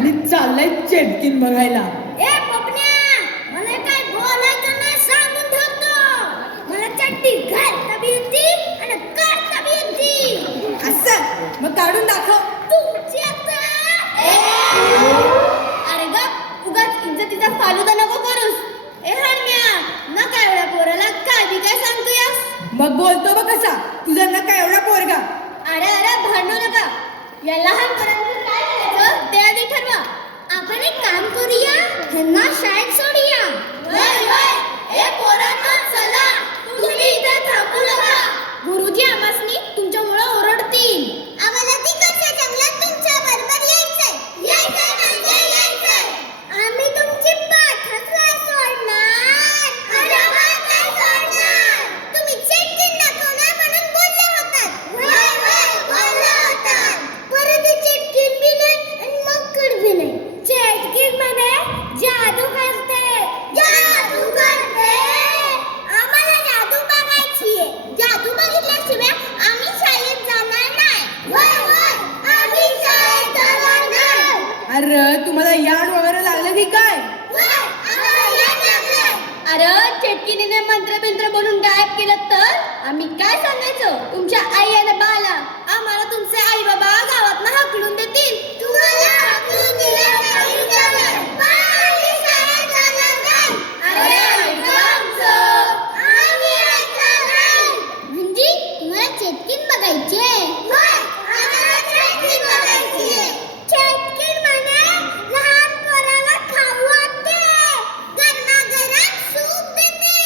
आणि चाललाय चेटकीन बघायला. ए पपन्या, मला काय बोलायचं नाही सांगून ठेवतो. मला चट्टी घालता बी येती आणि काढता बी येती. असं मग काढून दाखव. तुमची आता अरे ग उगाच इज्जतीचा फालुदा नको करूस. ए हरण्या, नका एवढ्या पोराला काय बी काय सांगतोयस. मग बोलतो बघ कसा तुझा नका एवढा पोरगा. अरे भांडू नका. या लहान पोरांचं काय करायचं ते आधी ठरवा. आपण एक काम करूया, ह्यांना शाळेत सोडूया. ए पोरांनो चला, तुम्ही इथे थांबू नका. गुरुजी आम्हासनी तुमच्यामुळे ओरडतील. आम्हाला तिकडच्या जंगलात तुमच्या बरोबर यायचंय. यायचंय म्हणजे यायचंय. आम्ही तुमची पाठच नाही सोडणार. अरे काय सोडणार? तुम्ही चेटकीन दाखवणार म्हणून बोलले होतात. बोलले होतात. परत चेटकीन बी नाही आणि मक्कड बी नाही. चेटकीन म्हणे जादू करते. जादू करते. आम्हाला जादू बघायची आहे. जादू बघितल्याशिवाय आम्ही शाळेत जाणार नाही. आम्ही शाळेत जाणार नाही. अरे तुम्हाला याड वगैरे लागलं की काय? अरे चेटकीने मंत्र बिंत्र बोलून गायब केलं तर आम्ही काय सांगायचं? तुमच्या आई आणि बाला आम्हाला तुमचे आई बाबा गावात हाकलून देतील. तुम्हाला हाकलून दिलं तरी चालेल. आम्ही शाळेत जाणार नाही. अरे ऐका आमचं. आम्ही ऐकणार नाही. म्हणजे तुम्हाला चेटकीन बघायची आहे? आम्हाला चेटकीन बघायची आहे. चेटकीन म्हणे लहान पोराला खाऊ वाटते. गरमागरम सूप देते.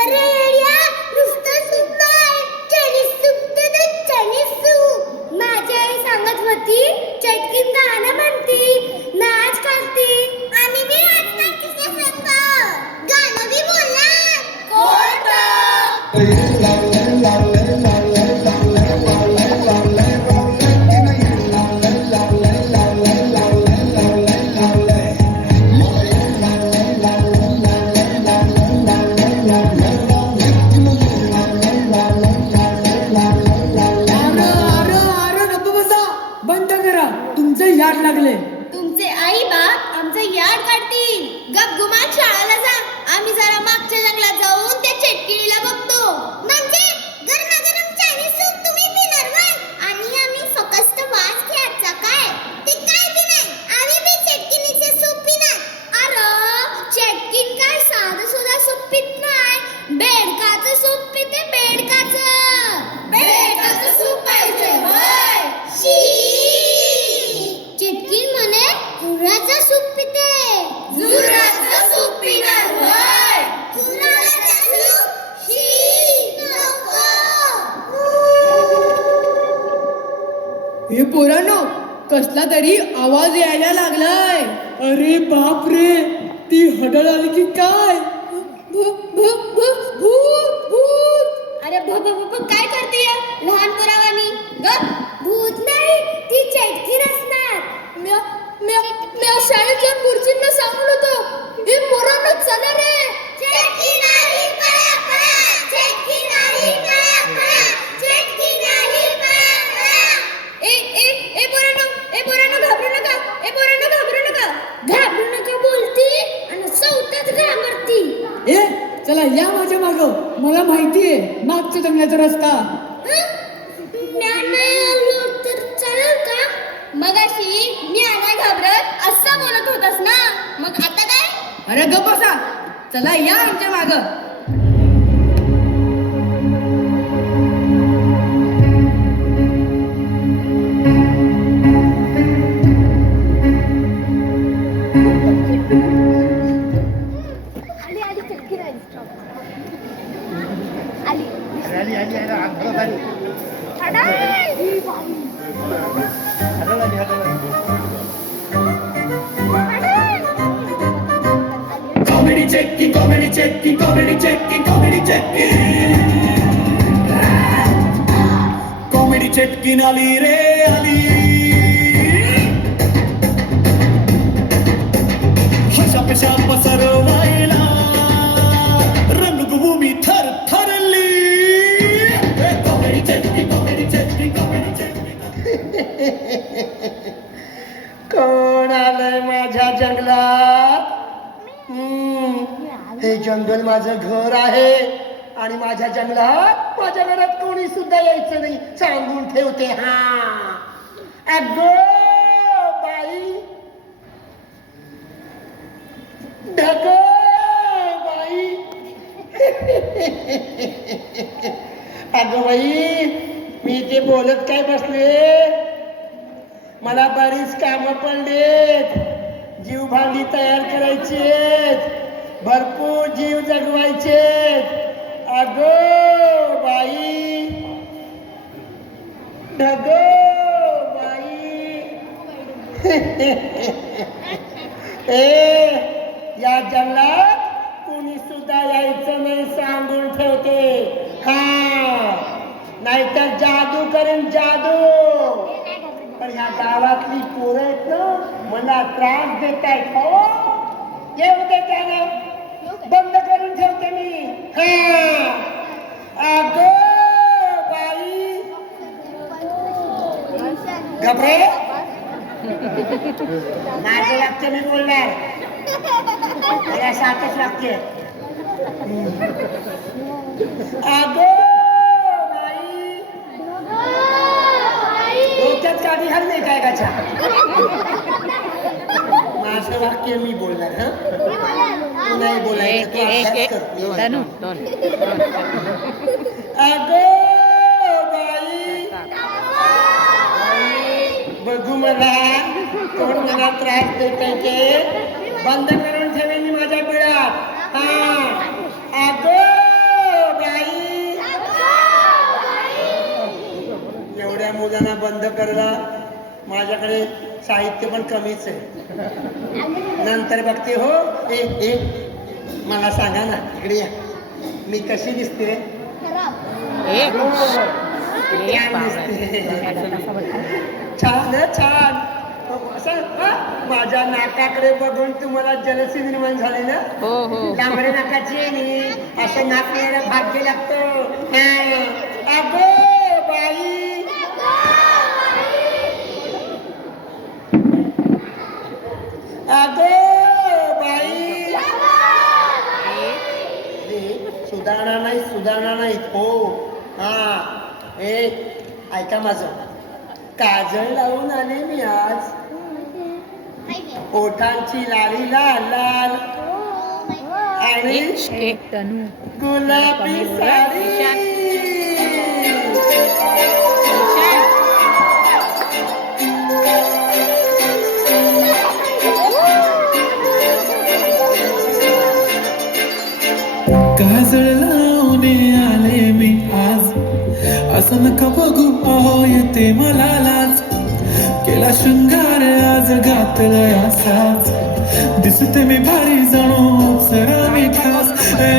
अरे येड्या, नुसतं सूप नाही, चायनीज सूप देते. Chinese soup. माझी आई सांगत होती चटकीन गाणं म्हणती, नाच करती. आम्ही बी नाचणार तिच्यासारखं. गाणं बी बोलणार. अरे नको बसा. बंद करा, तुमचं याड लागले. तुमचे आई बाप आमचं याड काढतील. गपगुमान शाळेला जा. आम्ही जरा मागच्या जंगलात जाऊन त्या चेटकिणीला बघतो. म्हणजे गरमागरम चायनीज सूप तुम्ही पिणार व्हय? आणि आम्ही फक्त वास घ्यायचा काय? ते काय बी नाही. आम्ही बी चेटकिणीचे सूप पिणार. अरे चेटकिन काय साधं सुद्धा सूप पित नाही. बेडकाचं सूप पिते. बेडकाचं सूप पाहिजे होय. चेटकीन म्हणे गुराचं सूप पिते. गुराचं सूप पिणार होय. गुराचं सूप नको. हे पोरांनो, कसला तरी आवाज यायला लागलाय. अरे बाप रे, ती हडळ आली की काय? अरे काय करते लहान पोरावानी? भूत नाही, ती चेटकीन असणार. मी शाळेच्या गुरुजींना सांगून होतो. हे पोरांनो चला रे. चेटकीन आली, पळा पळा. चेटकीन आली, पळा पळा. चेटकीन आली, पळा पळा. ए पोरांनो घाबरू नका. घाबरू नका बोलती आणि सौताच घाबरती. ए चला या माझ्या माग, मला माहितीये मागच्या जंगलाचा रस्ता. नाही आलो तर चालेल का? मगाशी मी नाही घाबरत असं बोलत होतास ना, मग आता काय? अरे गप्प बसा. चला या आमच्या माग. कॉमेडी चटकीन आली रे आली. हशा पेशा पसरवायला रंगभूमी थर थरली. कॉमेडी चटकी. कोण आलं आलंय माझ्या जंगलात. हे जंगल माझं घर आहे आणि माझ्या जंगलात माझ्या घरात कोणी सुद्धा यायचं नाही सांगून ठेवते. हा अगो बाई ढग बाई अगं बाई मी ते बोलत काय बसले. मला बरीच कामं पडलेत. जीव भांडी तयार करायचे, भरपूर जीव जगवायचे. अगो बाई ढग बाई ए या जंगलात कोणी सुद्धा यायचं नाही सांगून ठेवते. हा नाहीतर जादू करेन जादू. पण ह्या गावातली पोरं आहेत ना मला त्रास देत आहेत. हो येऊ दे त्यानं बंद करून ठेवते मी. हा अगो बाई घबरे माझं वाक्य मी बोलणार. मला सातच वाक्य. अगो बाई डोक्यात काढी हल्ले काय गाच्या. माझं वाक्य मी बोलणार. हा तू नाही बोलायचं. तू अभ्यास कर. अगो बाई बघू मला कोण मला त्रास देत आहे ते बंद करून ठेवेन मी माझ्या बिळात. हा अगो बाई एवढ्या मुलांना बंद करला. माझ्याकडे साहित्य पण कमीच आहे. नंतर बघते. हो ए मला सांगा ना इकडे या मी कशी दिसते. छान छान. असं माझ्या नाकाकडे बघून तुम्हाला जलसी निर्माण झाली ना. लांबड्या नाकाची असं नाक यायला भाग्य लागतं. अगो बाई अगो बाई सुधारणा नाही. हो हा ए ऐका माझं. काजळ लावून आले मी आज. ओठांची लाली लाल लाल आणि गुलाबी साडी. काजळ लावणे आले मी आज. असं नका बघू अहो येते मला लाज. केला शृंगार आज घातलाय असाच. दिसते मी भारी जणू सरा मी खास.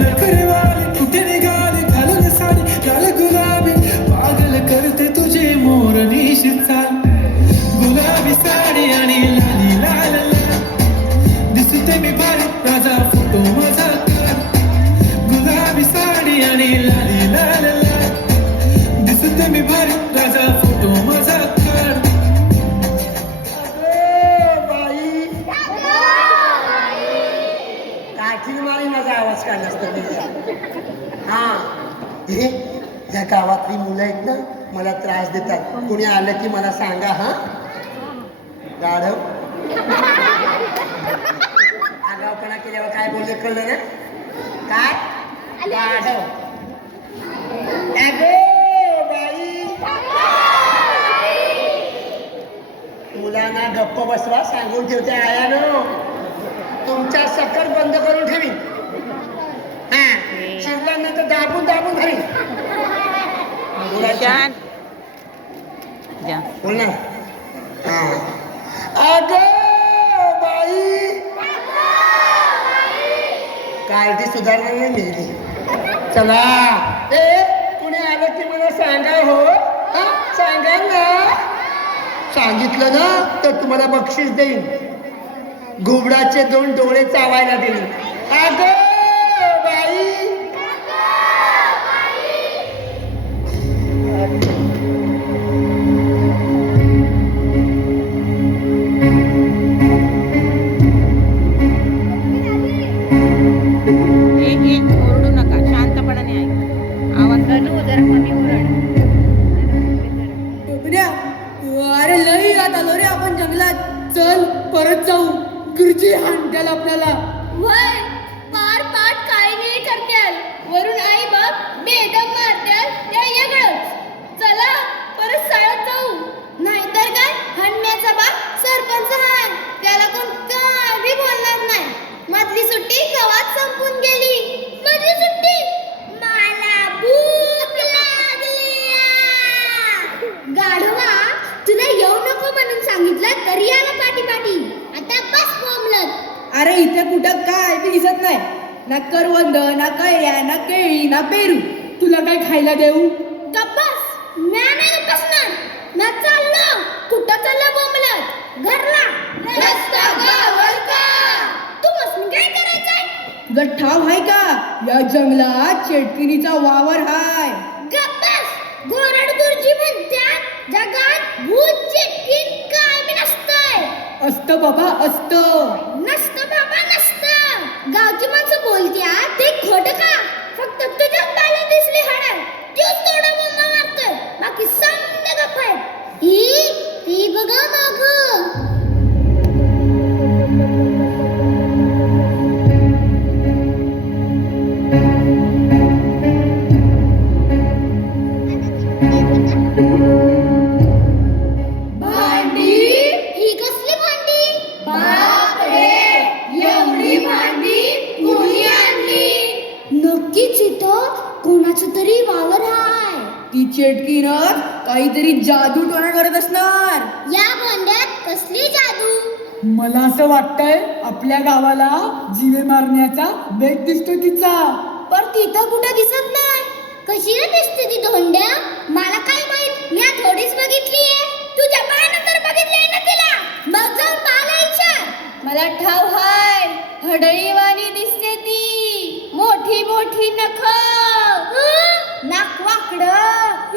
नखरेवाली कुठे निघाली घालून साडी लाल गुलाबी. पागल करते तुझे मोर निशी चाल. गुलाबी साडी आणि लाली लाल लाल. दिसते मी भारी राजा फोटो माझा काढ. गुलाबी साडी आणि लाली लाल लाल. दिसते मी भारी राजा फोटो माझा काढ. माझा आवाज काढला असतो. हा हे या गावातली मुलं आहेत ना मला त्रास देतात. कोणी आलं की मला सांगा. हा गाढव आगावपणा केल्यावर काय बोलले कळलं ना. काय गाढव. अगो बाई मुलांना गप्प बसवा सांगून ठेवते. आयानो तुमच्या सकट बंद करून ठेवी. हा शिरला नाही तर दाबून दाबून धरी. बोल ना. अगं बाई कार्टी सुधारणार नाही मिळली. चला कुणी आलं की मला सांगा. हो सांगा ना. सांगितलं ना तर तुम्हाला बक्षीस देईन. घुबडाचे 2 डोळे चावायला देईन. अगं बाई परत जाऊ गुरुजी हाणत्याल आपल्याला. वय पार पाठ काही नाही करत्याल, वरून आई बाप बेदम मारत्याल, त्या वेगळंच. चला परत शाळेत जाऊ. नाहीतर काय हणण्याचा बाप सरपंच हाण, त्याला कोण काय बी बोलणार नाही. मधली सुट्टी कवाच संपून गेली. मधली सुट्टी मला भूक लागली. गाढवा तुला येऊ नको म्हणून सांगितलं तरी आला पाठी पाठी. आता बस बोंबलत. अरे इथे कुठं काय बी दिसत नाही, ना करवंद ना कैऱ्या ना केळी ना पेरू. तुला काय खायला देऊ? गप्पस म्या नाही बसणार. म्या चाललो. कुठं चाललं बोंबलत? घरला. रस्ता गावल का? तू बसून काय करायचंय? तुला ठाव आहे का या जंगलात चेटकिनीचा वावर हाय? गप्पस गोरड गुरुजी म्हणतात जगात भूत चिटकीन काय बी नसतंय. असतं बाबा असतं. नसतं बाबा नसतं. गावची माणसं बोलत्यात ते खोटं का? फक्त तुझ्या पायाला दिसली हाडं तीच थोडं बोंबा मारतोय, बाकी समजा गप्प आहे. ती बघा मागं. भांडी? ही कसली भांडी? बापरे, एवढी भांडी कोणी आणली? नक्कीच इथं कोणाचं तरी वावर हाय. ती चेटकीनच काहीतरी जादू टोना करत असणार. या भांड्यात कसली जादू? मला असं वाटतंय आपल्या गावाला जिवे मारण्याचा बेत दिसतो तिचा. पण तिथं कुठं दिसत नाही. कशी रे दिसते ती धोंड्या? मला काय माहित, मी थोडीच बघितलीये. तुझ्या पायानं तर बघितलीये ना तिला? मग जाऊन पाहायला विचार. मला ठाव हाय, हडळीवाणी दिसते ती. मोठी मोठी नख, नाक वाकडं.